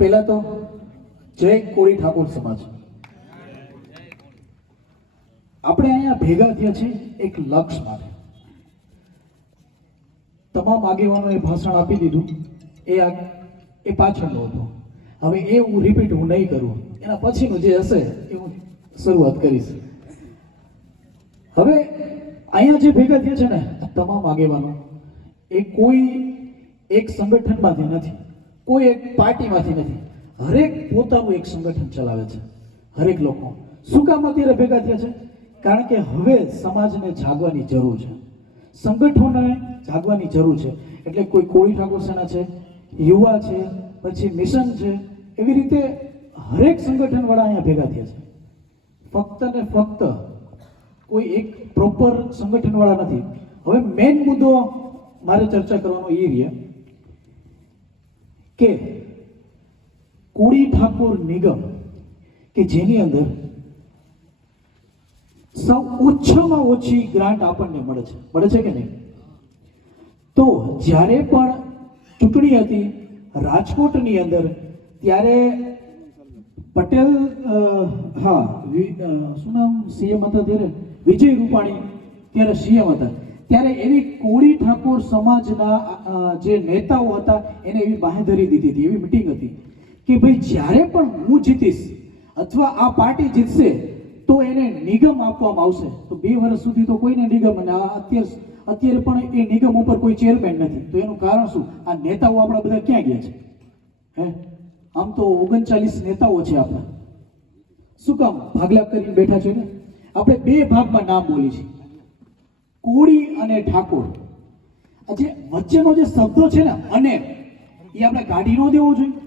પહેલા તો જય કોળી ઠાકોર સમાજ. આપણે અહીંયા ભેગા થયા છીએ એક લક્ષ્ય માટે. તમામ આગેવાનોએ ભાષણ આપી દીધું, એ પાછળનો હતો. હવે એ હું રિપીટ નહીં કરું, એના પછીનું જે હશે એ હું શરૂઆત કરીશ. હવે અહીંયા જે ભેગા થયા છે ને તમામ આગેવાનો, એ કોઈ એક સંગઠનમાંથી નથી, કોઈ એક પાર્ટીમાંથી નથી. હરેક પોતાનું એક સંગઠન ચલાવે છે. હરેક લોકો શું કામ અત્યારે ભેગા થયા છે? કારણ કે હવે સમાજને જાગવાની જરૂર છે, સંગઠનોને જાગવાની જરૂર છે. એટલે કોઈ કોળી ઠાકોર સેના છે, યુવા છે, પછી મિશન છે, એવી રીતે હરેક સંગઠન વાળા અહીંયા ભેગા થયા છે. ફક્ત ને ફક્ત કોઈ એક પ્રોપર સંગઠન વાળા નથી. હવે મેઇન મુદ્દો મારે ચર્ચા કરવાનો એ રહ્યા કે કોળી ઠાકોર નિગમ કે જેની અંદર સૌ ઓછામાં ઓછી ગ્રાન્ટ આપણને મળે છે કે નહીં? તો જ્યારે પણ ચૂંટણી હતી રાજકોટની અંદર, ત્યારે પટેલ શું નામ સીએમ હતા ત્યારે, વિજય રૂપાણી ત્યારે સીએમ હતા, ત્યારે એવી કોળી ઠાકોર સમાજના જે નેતાઓ હતા એને એવી બાંહેધરી દીધી હતી, એવી મિટિંગ હતી કે ભાઈ જ્યારે પણ હું જીતીશ અથવા આ પાર્ટી જીતશે તો એને નિગમ આપવામાં આવશે. તો 2 વર્ષ સુધી તો કોઈને નિગમ, અને અત્યારે પણ એ નિગમ ઉપર કોઈ ચેરમેન નથી. તો એનું કારણ શું? આ નેતાઓ આપણા બધા ક્યાં ગયા છે? આમ તો 39 નેતાઓ છે આપણા. શું કામ ભાગલા કરીને બેઠા છે ને? આપણે 2 ભાગમાં નામ બોલી છે, કોળી અને ઠાકોર. જે વચ્ચેનો જે શબ્દો છે ને અને, એ આપણે કાઢી ન દેવો જોઈએ.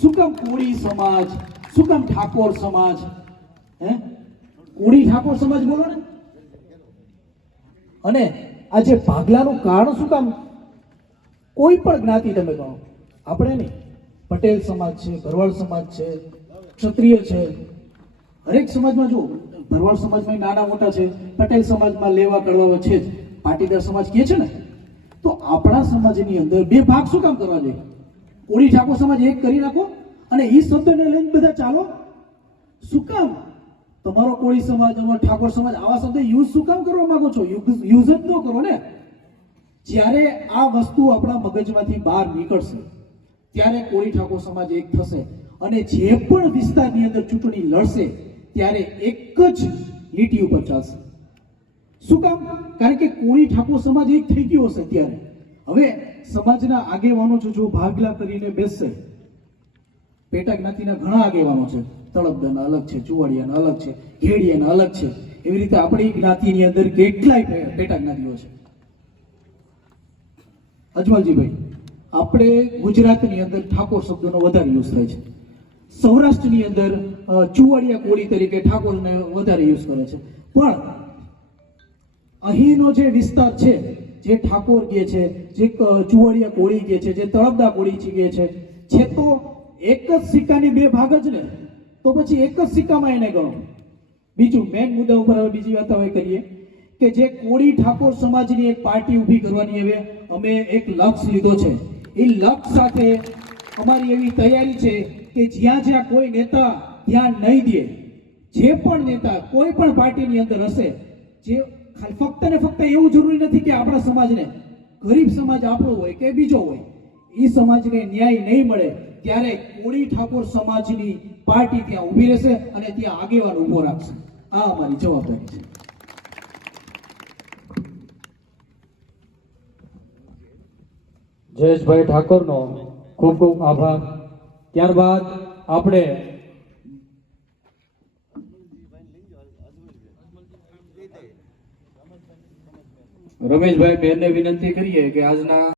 શું કામ કોળી સમાજ, શું કામ ઠાકોર સમાજ? કોળી ઠાકોર સમાજ બોલો ને. અને આ જે ભાગલાનું કારણ શું કામ? કોઈ પણ જ્ઞાતિ તમે કહો, આપણે નહીં, પટેલ સમાજ છે, ભરવાડ સમાજ છે, ક્ષત્રિય છે, હરેક સમાજમાં જો, ભરવાડ સમાજમાં નાના મોટા છે, પટેલ સમાજમાં લેવા કડવા છે જ, પાટીદાર સમાજ કહે છે ને. તો આપણા સમાજની અંદર 2 ભાગ શું કામ કરવા જોઈએ? કોળી ઠાકોર સમાજ એક કરી નાખો અને એ શબ્દને લઈને બધા ચાલો. શું કામ તમારો કોળી સમાજ, અમારો ઠાકોર સમાજ આવા શબ્દ યુઝ શું કામ કરવા માંગો છો? યુઝ જ ન કરો ને. જ્યારે આ વસ્તુ આપણા મગજમાંથી બહાર નીકળશે ત્યારે કોળી ઠાકોર સમાજ એક થશે અને જે પણ વિસ્તારની અંદર ચૂંટણી લડશે ત્યારે એક જ લીટી ઉપર ચાલશે. શું કામ? કારણ કે કોળી ઠાકોર સમાજ એક થઈ ગયો હશે. ત્યારે હવે સમાજના આગેવાનો જો ભાગલા કરીને બેસશે, પેટા જ્ઞાતિના ઘણા આગેવાનો છે, તળપદાના અલગ છે, ચુવાડિયાના અલગ છે, ઘેડિયાના અલગ છે, એવી રીતે આપણી જ્ઞાતિની અંદર કેટલાય પેટા જ્ઞાતિઓ છે. અજમલજીભાઈ, આપણે ગુજરાતની અંદર ઠાકોર શબ્દનો વધારે યુઝ થાય છે, સૌરાષ્ટ્રની અંદર ચુવાડિયા કોળી તરીકે ઠાકોરને વધારે યુઝ કરે છે. પણ અહીંનો જે વિસ્તાર છે, જે ઠાકોર કહે છે, જે ચુવાડિયા કોળી કહે છે, જે તળપદા કોળી કહે છે તો એક જ સિક્કાની 2 ભાગ જ ને. તો પછી એક જ સિક્કામાં એને ગણો. બીજું મેઇન મુદ્દા ઉપર હવે બીજી વાત હવે કરીએ કે જે કોળી ઠાકોર સમાજની એક પાર્ટી ઊભી કરવાની, હવે અમે એક લક્ષ્ય લીધો છે. એ લક્ષ્ય સાથે અમારી એવી તૈયારી છે કે જ્યાં કોઈ નેતા ધ્યાન નહીં દે, જે પણ નેતા કોઈ પણ પાર્ટીની અંદર હશે, જે ફક્ત ને ફક્ત એવું જરૂરી નથી કે આપણા સમાજને, ગરીબ સમાજ આપણો હોય કે બીજો હોય, એ સમાજને ન્યાય નહીં મળે ત્યારે કોળી ઠાકોર સમાજની પાર્ટી ત્યાં ઊભી રહેશે અને ત્યાં આગેવાન ઊભો રાખશે. આ અમારી જવાબદારી છે. જયેશભાઈ ઠાકોરનો ખૂબ ખૂબ આભાર. ત્યારબાદ આપણે રમેશભાઈ બેનને વિનંતી કરીએ કે આજના